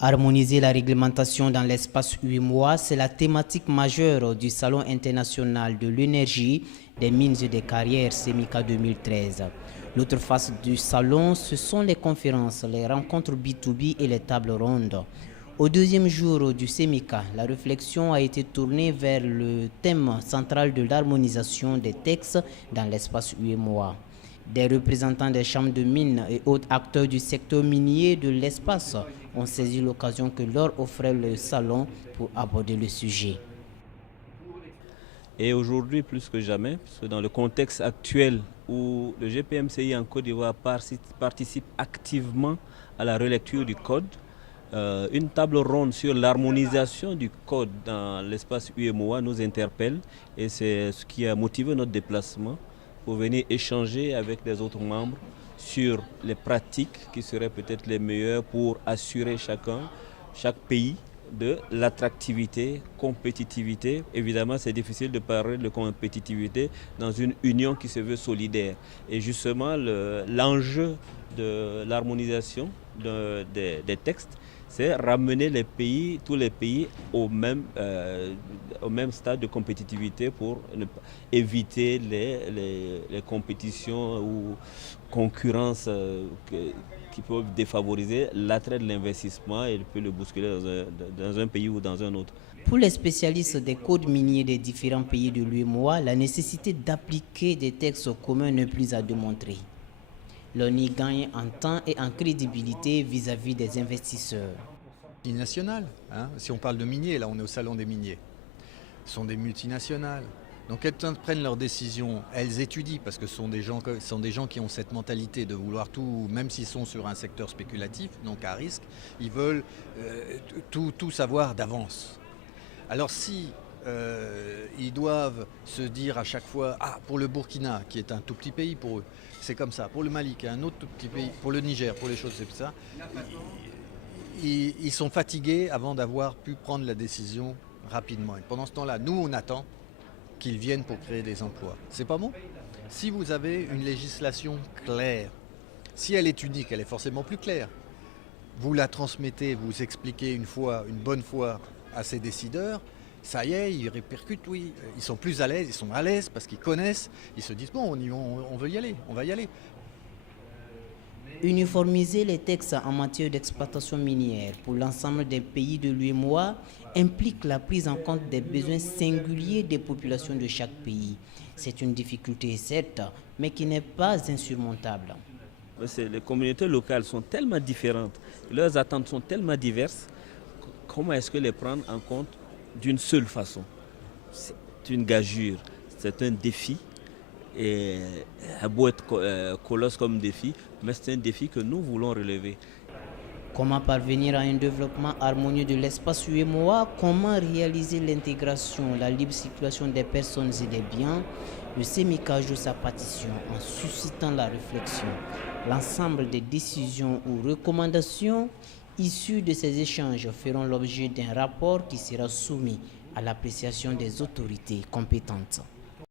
Harmoniser la réglementation dans l'espace UEMOA, c'est la thématique majeure du Salon international de l'énergie, des mines et des carrières SEMICA 2013. L'autre face du salon, ce sont les conférences, les rencontres B2B et les tables rondes. Au deuxième jour du SEMICA, la réflexion a été tournée vers le thème central de l'harmonisation des textes dans l'espace UEMOA. Des représentants des chambres de mines et autres acteurs du secteur minier de l'espace ont saisi l'occasion que leur offrait le salon pour aborder le sujet. Et aujourd'hui, plus que jamais, parce que dans le contexte actuel où le GPMCI en Côte d'Ivoire participe activement à la relecture du code, une table ronde sur l'harmonisation du code dans l'espace UEMOA nous interpelle et c'est ce qui a motivé notre déplacement pour venir échanger avec les autres membres sur les pratiques qui seraient peut-être les meilleures pour assurer chaque pays de l'attractivité, compétitivité. Évidemment, c'est difficile de parler de compétitivité dans une union qui se veut solidaire. Et justement, l'enjeu de l'harmonisation des textes, c'est ramener tous les pays au même stade de compétitivité pour éviter les compétitions ou concurrences qui peuvent défavoriser l'attrait de l'investissement et peut le bousculer dans un pays ou dans un autre. Pour les spécialistes des codes miniers des différents pays de l'UEMOA, la nécessité d'appliquer des textes communs n'est plus à démontrer. L'on y gagne en temps et en crédibilité vis-à-vis des investisseurs. Multinationales, hein. Si on parle de miniers, là on est au salon des miniers. Ce sont des multinationales. Donc elles prennent leurs décisions, elles étudient parce que ce sont des gens qui ont cette mentalité de vouloir tout, même s'ils sont sur un secteur spéculatif, donc à risque, ils veulent tout savoir d'avance. Alors si ils doivent se dire à chaque fois, pour le Burkina, qui est un tout petit pays pour eux, c'est comme ça, pour le Mali, qui est un autre tout petit pays, pour le Niger, pour les choses c'est ça, ils sont fatigués avant d'avoir pu prendre la décision rapidement. Et pendant ce temps-là, nous on attend qu'ils viennent pour créer des emplois. C'est pas bon? Si vous avez une législation claire, si elle est unique, elle est forcément plus claire. Vous la transmettez, vous expliquez une bonne fois à ces décideurs, ça y est, ils répercutent, oui. Ils sont plus à l'aise, ils sont à l'aise parce qu'ils connaissent, ils se disent bon, on veut y aller, on va y aller. Uniformiser les textes en matière d'exploitation minière pour l'ensemble des pays de l'UEMOA implique la prise en compte des besoins singuliers des populations de chaque pays. C'est une difficulté certes, mais qui n'est pas insurmontable. Les communautés locales sont tellement différentes, leurs attentes sont tellement diverses, comment est-ce que les prendre en compte d'une seule façon? C'est une gageure, c'est un défi. Et a beau être colosse comme défi, mais c'est un défi que nous voulons relever. Comment parvenir à un développement harmonieux de l'espace UEMOA? Comment réaliser l'intégration, la libre circulation des personnes et des biens? Le SEMICA joue sa partition en suscitant la réflexion. L'ensemble des décisions ou recommandations issues de ces échanges feront l'objet d'un rapport qui sera soumis à l'appréciation des autorités compétentes.